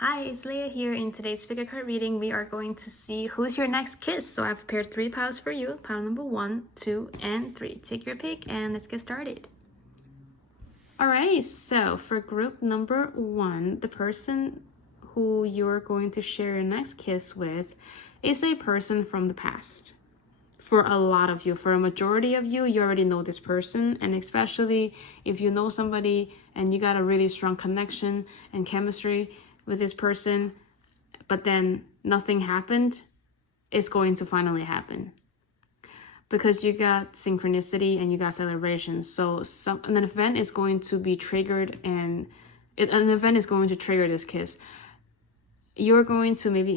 Hi, it's Leah here. In today's figure card reading, we are going to see who's your next kiss. So I've prepared 3 piles for you. Pile number 1, 2, and 3. Take your pick and let's get started. Alright, so for group number 1, the person who you're going to share your next kiss with is a person from the past. For a lot of you, for a majority of you, you already know this person, and especially if you know somebody and you got a really strong connection and chemistry with this person, but then nothing happened, it's going to finally happen. Because you got synchronicity and you got celebration. So an event is going to be triggered an event is going to trigger this kiss. You're going to maybe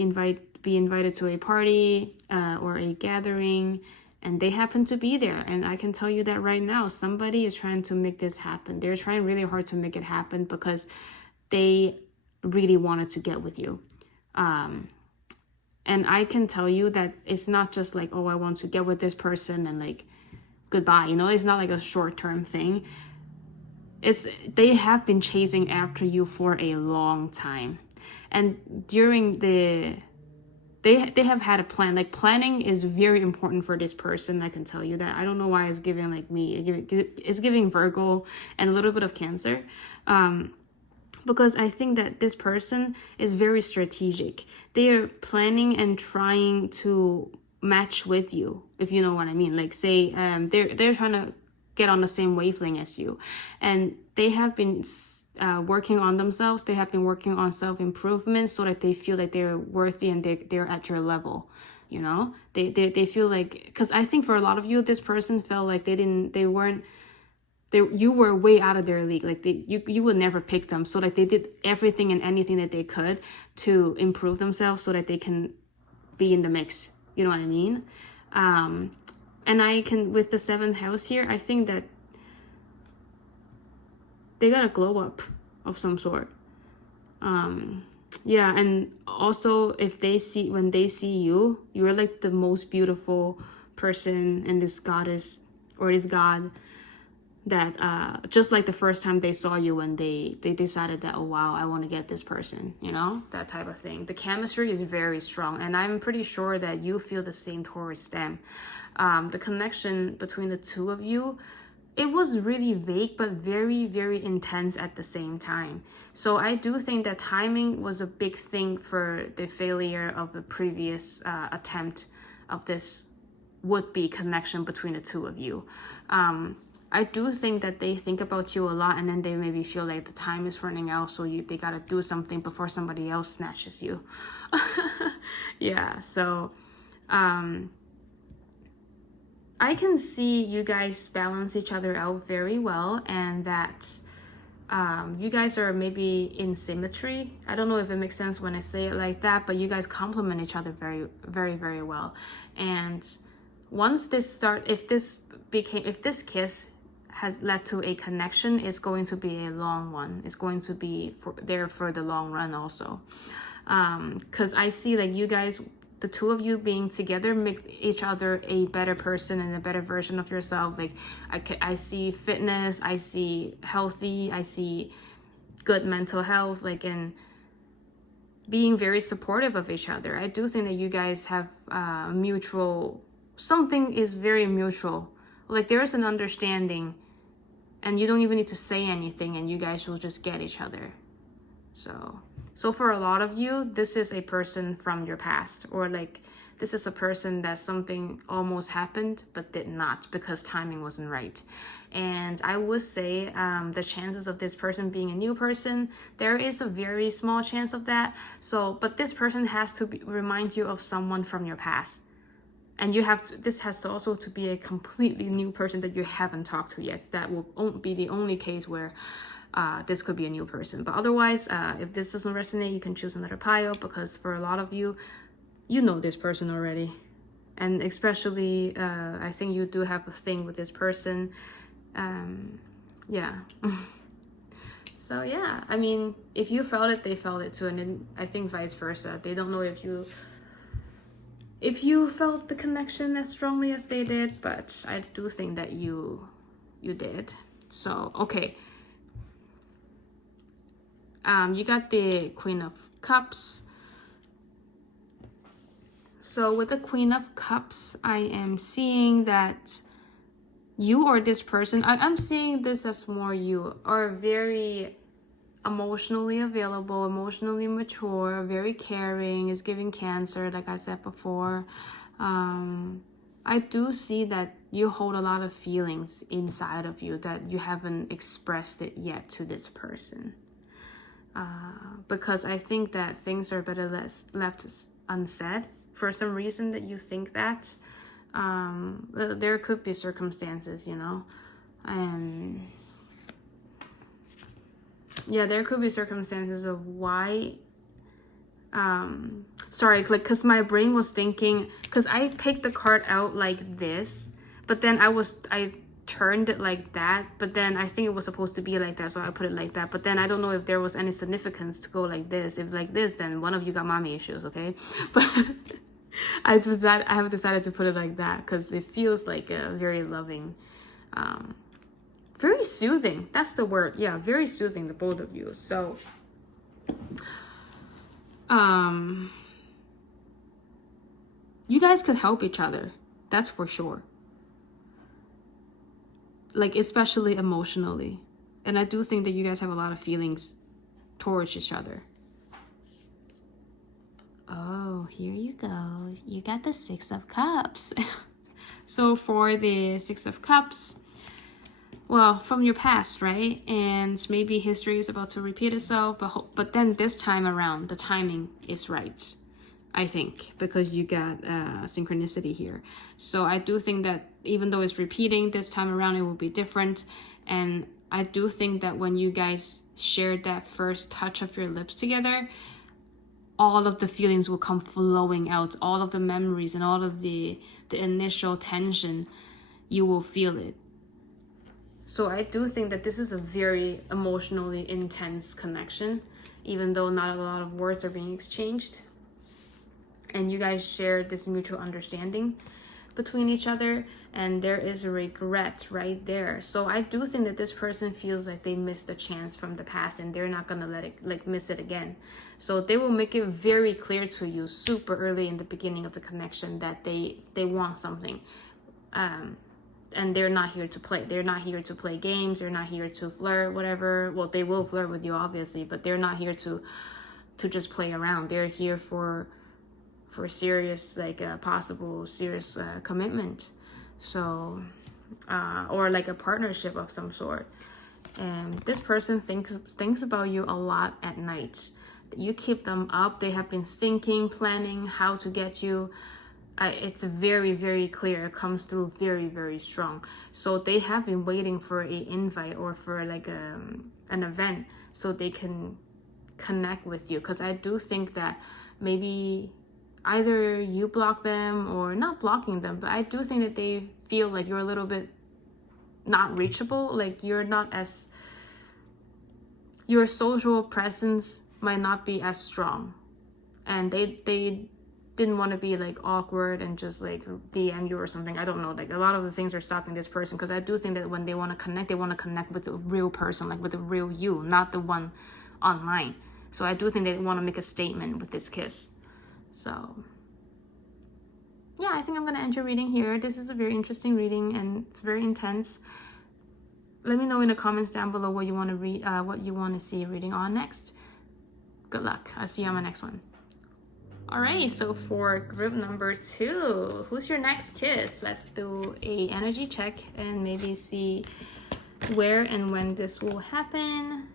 be invited to a party or a gathering, and they happen to be there. And I can tell you that right now, somebody is trying to make this happen. They're trying really hard to make it happen because they really wanted to get with you. And I can tell you that it's not just like, oh, I want to get with this person and like goodbye. It's not like a short-term thing. They have been chasing after you for a long time. And during they have had a plan. Like, planning is very important for this person. I can tell you that. I don't know why it's giving like me. It's giving Virgo and a little bit of Cancer. Because I think that this person is very strategic. They are planning and trying to match with you, if you know what I mean. Like, say they're trying to get on the same wavelength as you, and they have been working on themselves. They have been working on self-improvement so that they feel like they're worthy and they're at your level. They feel like, because I think for a lot of you, this person felt like you were way out of their league. Like you would never pick them. So like they did everything and anything that they could to improve themselves so that they can be in the mix. You know what I mean? And I can, with the 7th house here, I think that they got a glow up of some sort. Yeah, and also when they see you, you're like the most beautiful person in this goddess or this god, that just like the first time they saw you, when they decided that, oh wow, I want to get this person, that type of thing. The chemistry is very strong, and I'm pretty sure that you feel the same towards them. The connection between the two of you, it was really vague but very, very intense at the same time. So I do think that timing was a big thing for the failure of the previous attempt of this would-be connection between the two of you. I do think that they think about you a lot, and then they maybe feel like the time is running out, so they gotta do something before somebody else snatches you. Yeah, so I can see you guys balance each other out very well, and that you guys are maybe in symmetry. I don't know if it makes sense when I say it like that, but you guys complement each other very, very, very well. And once if this kiss has led to a connection, it's going to be a long one. It's going to be there for the long run also. Because I see like you guys, the two of you being together, make each other a better person and a better version of yourself. Like I see fitness, I see healthy, I see good mental health, like, and being very supportive of each other. I do think that you guys have something is very mutual. Like, there's an understanding, and you don't even need to say anything, and you guys will just get each other. So for a lot of you, this is a person from your past, or like this is a person that something almost happened but did not because timing wasn't right. And I would say the chances of this person being a new person, there is a very small chance of that. But this person has to remind you of someone from your past. And this has to also to be a completely new person that you haven't talked to yet. That will be the only case where this could be a new person. But otherwise, if this doesn't resonate, you can choose another pile, because for a lot of you, you know this person already. And especially, I think you do have a thing with this person. Yeah. So yeah, I mean, if you felt it, they felt it too. And then I think vice versa. They don't know if you felt the connection as strongly as they did, but I do think that you did. So, okay. You got the Queen of Cups. So with the Queen of Cups, I am seeing that you or this person, I'm seeing this as more you, are very emotionally available, emotionally mature, very caring, is giving Cancer, like I said before. I do see that you hold a lot of feelings inside of you that you haven't expressed it yet to this person. Because I think that things are better left unsaid. For some reason that you think that, there could be circumstances, you know, and yeah, there could be circumstances of why. Sorry, like, because my brain was thinking, because I picked the card out like this, but then I turned it like that, but then I think it was supposed to be like that, so I put it like that. But then I don't know if there was any significance to go like this. If like this, then one of you got mommy issues, okay? But I have decided to put it like that because it feels like a very loving, very soothing. That's the word. Yeah, very soothing, the both of you. So, you guys could help each other. That's for sure. Like, especially emotionally. And I do think that you guys have a lot of feelings towards each other. Oh, here you go. You got the Six of Cups. So for the Six of Cups, well, from your past, right? And maybe history is about to repeat itself, but then this time around, the timing is right, I think, because you got synchronicity here. So I do think that even though it's repeating, this time around it will be different. And I do think that when you guys shared that first touch of your lips together, all of the feelings will come flowing out, all of the memories and all of the initial tension, you will feel it. So I do think that this is a very emotionally intense connection, even though not a lot of words are being exchanged. And you guys share this mutual understanding between each other, and there is a regret right there. So I do think that this person feels like they missed a chance from the past and they're not gonna let it, like, miss it again. So they will make it very clear to you super early in the beginning of the connection that they want something, and they're not here to play. They're not here to play games. They're not here to flirt, whatever. Well, they will flirt with you obviously, but they're not here to just play around. They're here for serious, like a possible serious commitment. So, or like a partnership of some sort. And this person thinks about you a lot at night. You keep them up. They have been thinking, planning how to get you. It's very, very clear. It comes through very, very strong. So they have been waiting for an invite or for like an event so they can connect with you. Because I do think that maybe either you block them or not blocking them, but I do think that they feel like you're a little bit not reachable. Like you're not as, your social presence might not be as strong, and they didn't want to be like awkward and just like DM you or something. I don't know, like a lot of the things are stopping this person, because I do think that when they want to connect, they want to connect with a real person, like with a real you, not the one online. So I do think they want to make a statement with this kiss. So yeah, I think I'm gonna end your reading here. This is a very interesting reading and it's very intense. Let me know in the comments down below what you want to read, what you want to see reading on next. Good luck. I'll see you on my next one. Alright, so for group number 2, who's your next kiss? Let's do a energy check and maybe see where and when this will happen.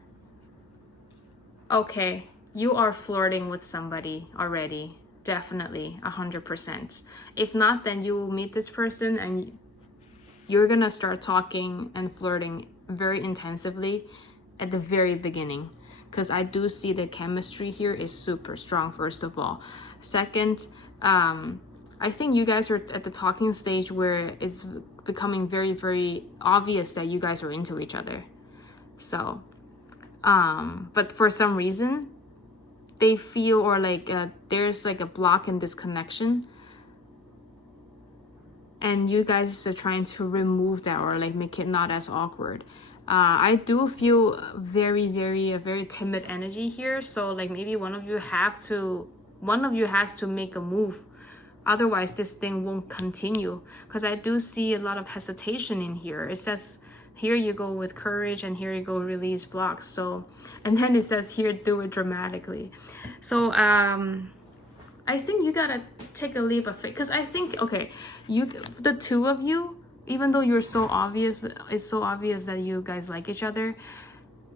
Okay, you are flirting with somebody already. Definitely, 100%. If not, then you will meet this person and you're gonna start talking and flirting very intensively at the very beginning, because I do see the chemistry here is super strong, first of all. Second, I think you guys are at the talking stage where it's becoming very, very obvious that you guys are into each other. So, but for some reason, they feel, or like there's like a block in this connection, and you guys are trying to remove that or like make it not as awkward. I do feel a very timid energy here. So like maybe one of you has to make a move. Otherwise, this thing won't continue. Because I do see a lot of hesitation in here. It says, here you go with courage, and here you go release blocks. So, and then it says here, do it dramatically. So, I think you gotta take a leap of faith. Because I think, okay, the two of you, even though it's so obvious that you guys like each other,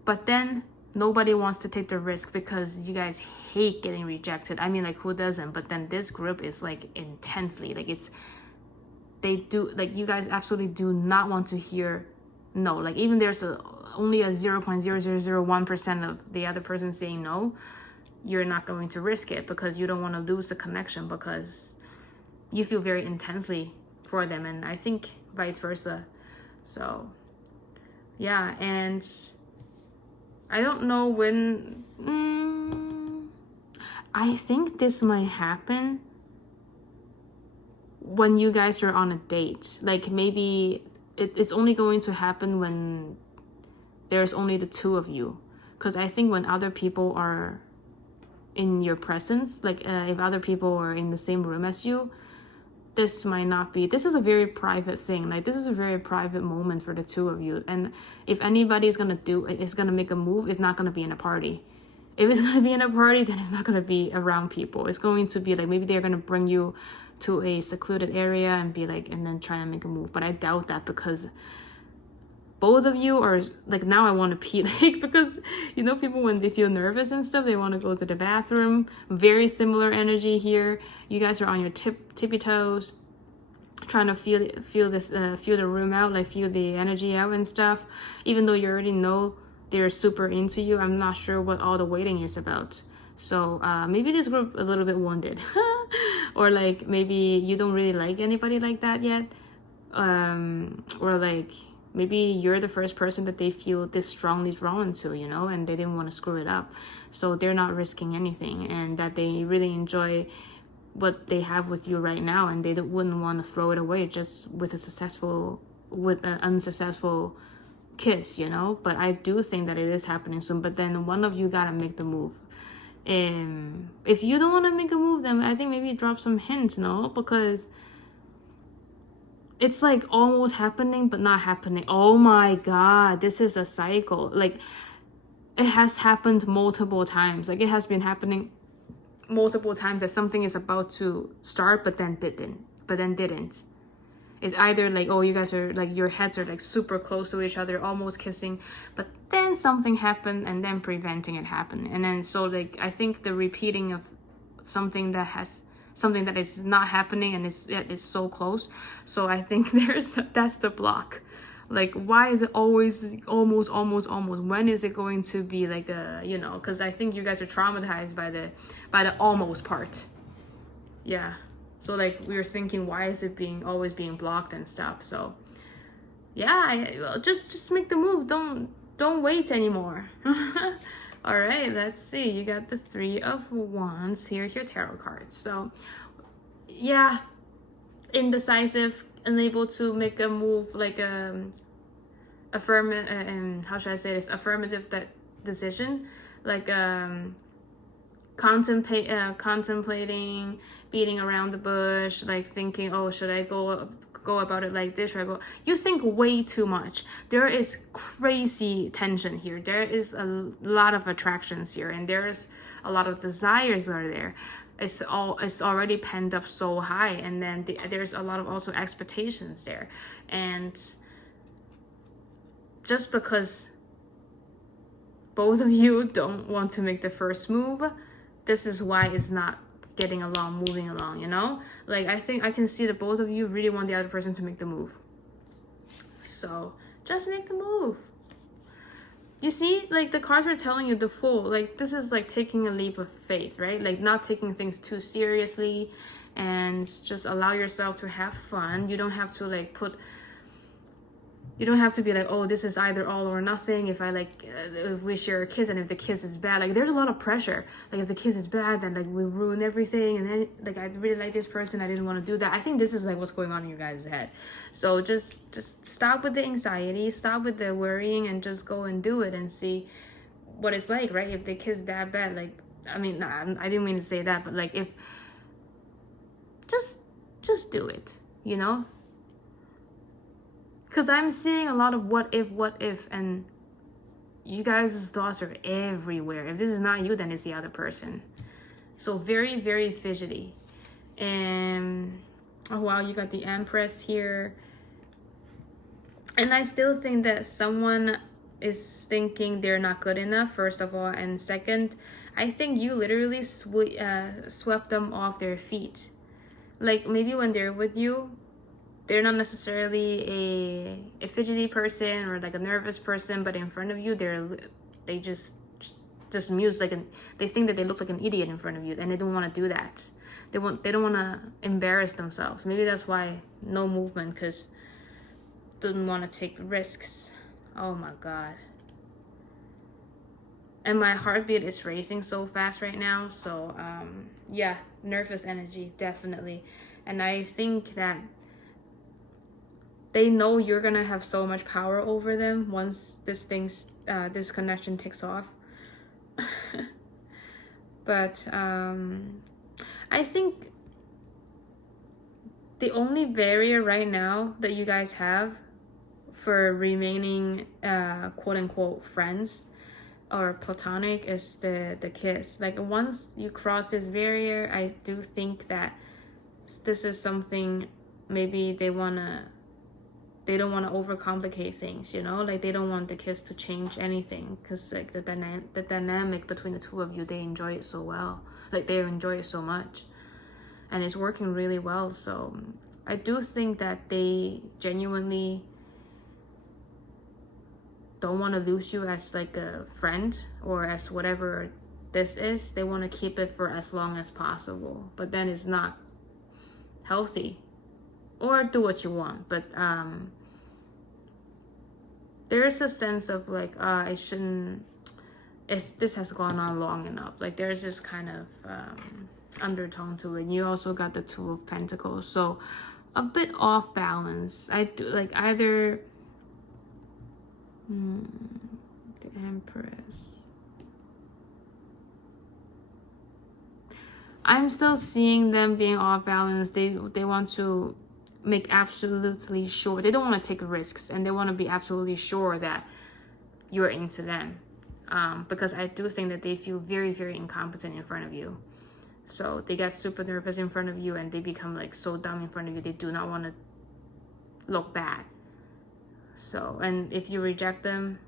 but then nobody wants to take the risk because you guys hate getting rejected. I mean, like, who doesn't? But then this group is like intensely, like they do, like, you guys absolutely do not want to hear no. Like, even there's only a 0.0001% of the other person saying no, you're not going to risk it because you don't want to lose the connection, because you feel very intensely for them, and I think vice versa. So yeah, and I don't know when. I think this might happen when you guys are on a date. Like, maybe it's only going to happen when there's only the two of you. Because I think when other people are in your presence, like if other people are in the same room as you, this might not be. This is a very private thing. Like, this is a very private moment for the two of you. And if anybody is gonna make a move, it's not gonna be in a party. If it's gonna be in a party, then it's not gonna be around people. It's going to be like, maybe they're gonna bring you to a secluded area and be like, and then try and make a move. But I doubt that, because both of you are like, now I want to pee, like, because you know, people when they feel nervous and stuff, they want to go to the bathroom. Very similar energy here. You guys are on your tippy toes, trying to feel the room out, like feel the energy out and stuff. Even though you already know they're super into you, I'm not sure what all the waiting is about. So maybe this group a little bit wounded, or like maybe you don't really like anybody like that yet, or like maybe you're the first person that they feel this strongly drawn to, you know, and they didn't want to screw it up. So they're not risking anything, and that they really enjoy what they have with you right now, and they wouldn't want to throw it away just with an unsuccessful kiss, you know. But I do think that it is happening soon. But then one of you gotta make the move. And if you don't want to make a move, then I think maybe drop some hints, no? Because it's like almost happening but not happening. Oh my god, this is a cycle. Like, it has happened multiple times. Like, it has been happening multiple times that something is about to start but then didn't. It's either like, oh, you guys are like, your heads are like super close to each other, almost kissing, but then something happened and then preventing it happening. And then so like, I think the repeating of something that is not happening and is so close. So I think that's the block. Like, why is it always almost? When is it going to be like a, you know, because I think you guys are traumatized by the almost part. Yeah. So like, we were thinking, why is it always being blocked and stuff? So yeah, just make the move. Don't wait anymore. All right, let's see. You got the 3 of Wands. Here's your tarot cards. So yeah, indecisive, unable to make a move, like how should I say this? Affirmative decision, like contemplating, beating around the bush, like thinking, oh, should I go about it like this? Should I go? You think way too much. There is crazy tension here. There is a lot of attractions here, and there's a lot of desires are there. It's already penned up so high, and then there's a lot of also expectations there. And just because both of you don't want to make the first move, this is why it's not moving along, you know? Like, I think I can see that both of you really want the other person to make the move. So just make the move. You see, like, the cards are telling you the Fool. Like, this is like taking a leap of faith, right? Like, not taking things too seriously, and just allow yourself to have fun. You don't have to like you don't have to be like, oh, this is either all or nothing. If I like, if we share a kiss and if the kiss is bad, like there's a lot of pressure. Like if the kiss is bad, then like we ruin everything. And then like I really like this person, I didn't want to do that. I think this is like what's going on in your guys' head. So just stop with the anxiety, stop with the worrying, and just go and do it and see what it's like, right? If the kiss that bad, like I mean, nah, I didn't mean to say that, but like if just do it, you know. Because I'm seeing a lot of what if, and you guys' thoughts are everywhere. If this is not you, then it's the other person. So very, very fidgety. And, oh wow, you got the Empress here. And I still think that someone is thinking they're not good enough, first of all. And second, I think you literally swept them off their feet. Like maybe when they're with you, they're not necessarily a fidgety person or like a nervous person, but in front of you, they just muse like they think that they look like an idiot in front of you, and they don't want to do that. They don't want to embarrass themselves. Maybe that's why no movement, because don't want to take risks. Oh my god. And my heartbeat is racing so fast right now. So yeah, nervous energy, definitely. And I think that they know you're gonna have so much power over them once this connection takes off. But I think the only barrier right now that you guys have for remaining quote unquote friends or platonic is the kiss. Like once you cross this barrier, I do think that this is something maybe they don't want to overcomplicate things, you know, like they don't want the kiss to change anything, because like the dynamic between the two of you, they enjoy it so well, like they enjoy it so much, and it's working really well. So I do think that they genuinely don't want to lose you as like a friend or as whatever this is. They want to keep it for as long as possible, but then it's not healthy. Or do what you want, but there is a sense of like I shouldn't, this has gone on long enough. Like there's this kind of undertone to it. You also got the Two of Pentacles, so a bit off balance. I do like either the Empress. I'm still seeing them being off balance. They want to make absolutely sure, they don't want to take risks, and they want to be absolutely sure that you're into them, because I do think that they feel very, very incompetent in front of you. So they get super nervous in front of you, and they become like so dumb in front of you. They do not want to look bad. So, and if you reject them,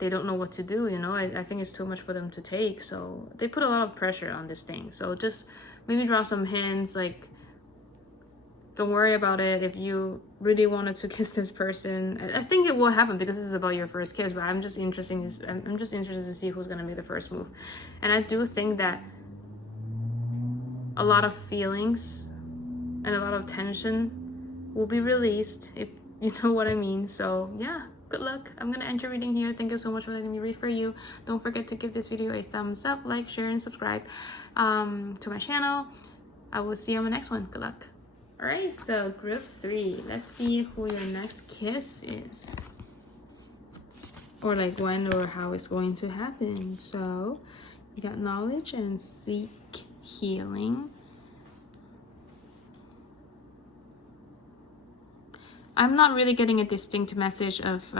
they don't know what to do, you know. I think it's too much for them to take, so they put a lot of pressure on this thing. So just maybe draw some hints, like don't worry about it. If you really wanted to kiss this person, I think it will happen, because this is about your first kiss. But I'm just interested to see who's gonna make the first move. And I do think that a lot of feelings and a lot of tension will be released, if you know what I mean. So yeah, good luck. I'm gonna end your reading here. Thank you so much for letting me read for you. Don't forget to give this video a thumbs up, like, share, and subscribe to my channel. I will see you on the next one. Good luck. All right, so group 3, let's see who your next kiss is, or like when or how it's going to happen. So you got knowledge and seek healing. I'm not really getting a distinct message of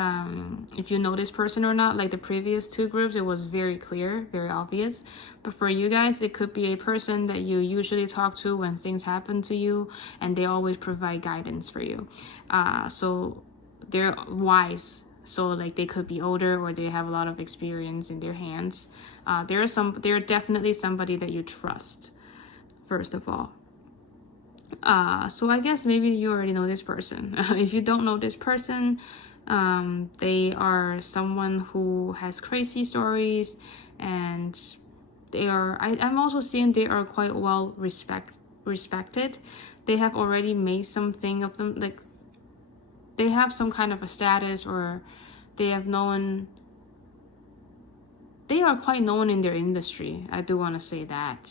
if you know this person or not. Like the previous 2 groups, it was very clear, very obvious. But for you guys, it could be a person that you usually talk to when things happen to you, and they always provide guidance for you. So they're wise. So like they could be older, or they have a lot of experience in their hands. They're definitely somebody that you trust, first of all. So I guess maybe you already know this person. If you don't know this person, they are someone who has crazy stories, and they are, I'm also seeing they are quite well respected. They have already made something of them, like they have some kind of a status, or they are quite known in their industry. I do want to say that.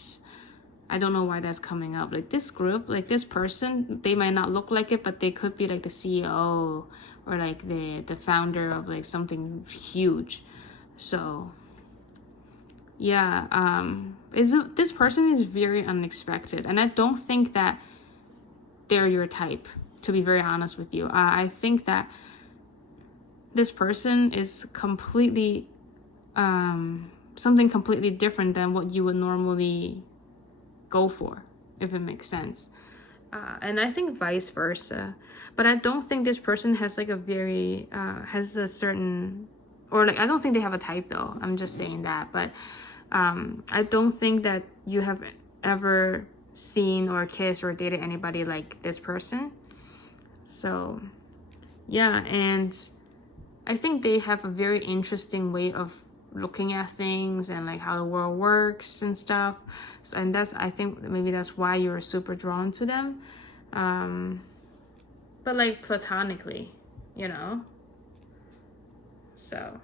I don't know why that's coming up. Like this group, like this person, they might not look like it, but they could be like the CEO or like the founder of like something huge. So yeah, this person is very unexpected, and I don't think that they're your type, to be very honest with you. I think that this person is completely something completely different than what you would normally go for, if it makes sense. And I think vice versa. But I don't think this person has like a very has a certain, or like I don't think they have a type though. I'm just saying that. But I don't think that you have ever seen or kissed or dated anybody like this person. So yeah, and I think they have a very interesting way of looking at things and like how the world works and stuff. So, and that's, I think maybe that's why you're super drawn to them. But like platonically, you know? So.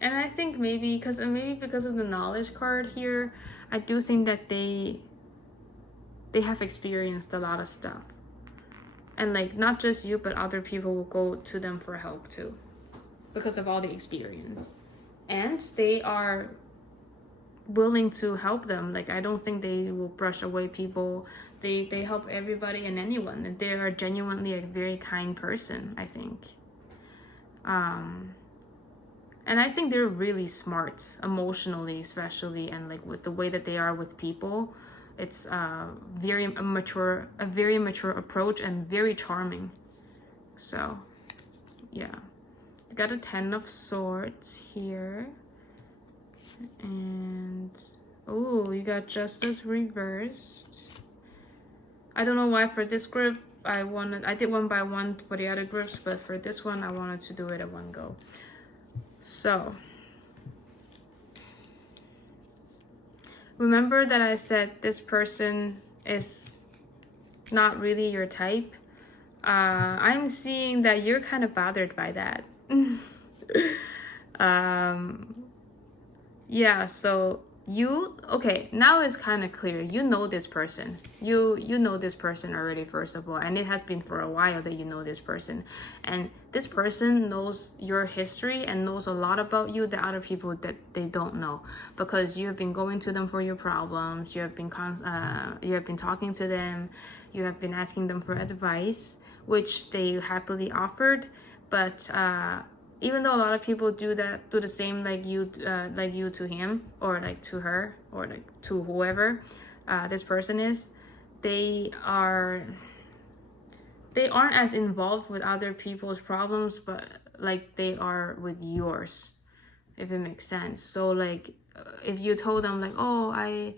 And I think maybe because of the knowledge card here, I do think that they have experienced a lot of stuff. And like not just you, but other people will go to them for help too, because of all the experience. And they are willing to help them. Like I don't think they will brush away people. They help everybody and anyone. And they are genuinely a very kind person, I think. And I think they're really smart, emotionally especially, and like with the way that they are with people. It's a very mature approach, and very charming. So yeah, we got a 10 of Swords here, and oh, you got Justice reversed. I don't know why for this group I did one by one for the other groups, but for this one I wanted to do it at one go. So remember that I said this person is not really your type. I'm seeing that you're kind of bothered by that. Yeah, so okay, now it's kind of clear. You know this person. You know this person already, first of all, and it has been for a while that you know this person. And this person knows your history and knows a lot about you that other people that they don't know, because you have been going to them for your problems. You have been talking to them. You have been asking them for advice, which they happily offered. But even though a lot of people do the same like you to him, or like to her, or like to whoever this person is, they aren't as involved with other people's problems, but like they are with yours, if it makes sense. So like if you told them like, oh, I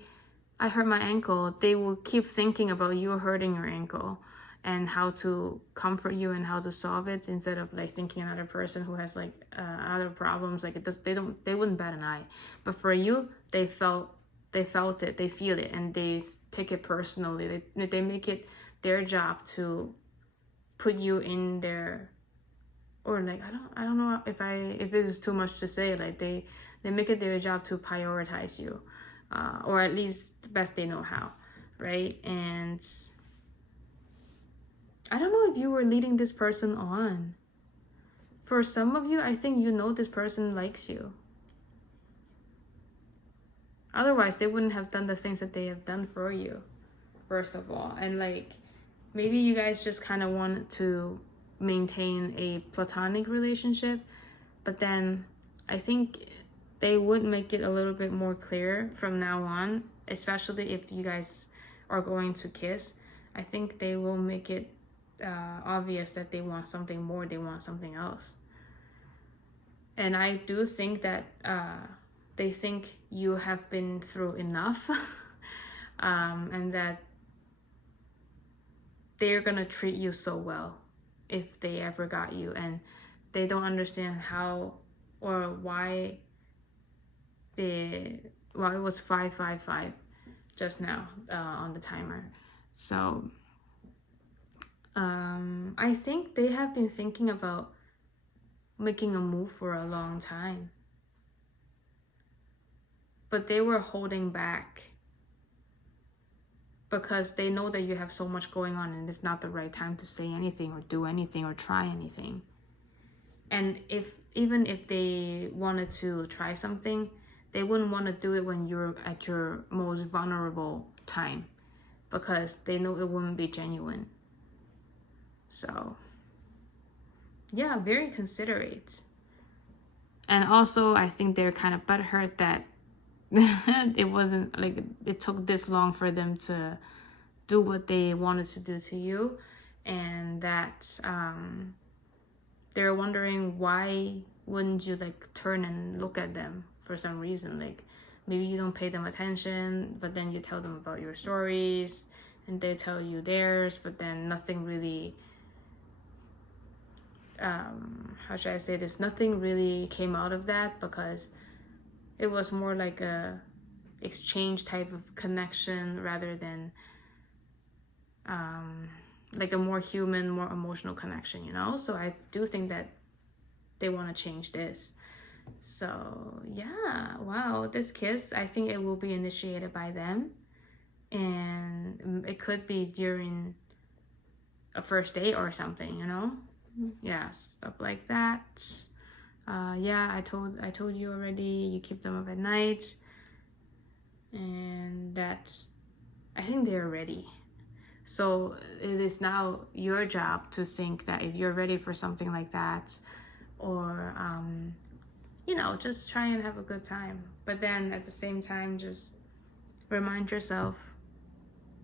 hurt my ankle, they will keep thinking about you hurting your ankle and how to comfort you and how to solve it, instead of like thinking another person who has like other problems. Like they wouldn't bat an eye. But for you, they felt it, they feel it, and they take it personally. They make it their job to put you in their, or like I don't know if it is too much to say. Like they make it their job to prioritize you, or at least the best they know how, right? And I don't know if you were leading this person on. For some of you, I think you know this person likes you. Otherwise, they wouldn't have done the things that they have done for you, first of all. And like, maybe you guys just kind of wanted to maintain a platonic relationship, but then I think they would make it a little bit more clear from now on, especially if you guys are going to kiss. I think they will make it obvious that they want something more, they want something else. And I do think that they think you have been through enough, and that they're gonna treat you so well if they ever got you, and they don't understand how or why it was 555 just now on the timer. So I think they have been thinking about making a move for a long time, but they were holding back because they know that you have so much going on and it's not the right time to say anything or do anything or try anything. And even if they wanted to try something, they wouldn't want to do it when you're at your most vulnerable time because they know it wouldn't be genuine. So yeah, very considerate. And also I think they're kind of butthurt that it wasn't like it took this long for them to do what they wanted to do to you, and that they're wondering why wouldn't you like turn and look at them for some reason. Like maybe you don't pay them attention, but then you tell them about your stories and they tell you theirs, but then nothing really how should I say this, nothing really came out of that because it was more like a exchange type of connection rather than like a more human, more emotional connection, you know? So I do think that they want to change this. So yeah, wow, this kiss, I think it will be initiated by them, and it could be during a first date or something, you know? Yeah, stuff like that. Yeah, I told you already, you keep them up at night, and that I think they're ready. So it is now your job to think that if you're ready for something like that, or you know, just try and have a good time. But then at the same time, just remind yourself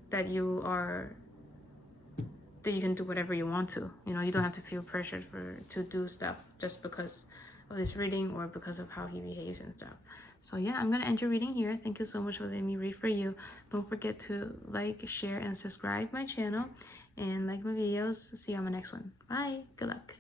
that you can do whatever you want to. You know, you don't have to feel pressured to do stuff just because of this reading or because of how he behaves and stuff. So yeah, I'm gonna end your reading here. Thank you so much for letting me read for you. Don't forget to like, share, and subscribe my channel, and like my videos. See you on my next one. Bye. Good luck.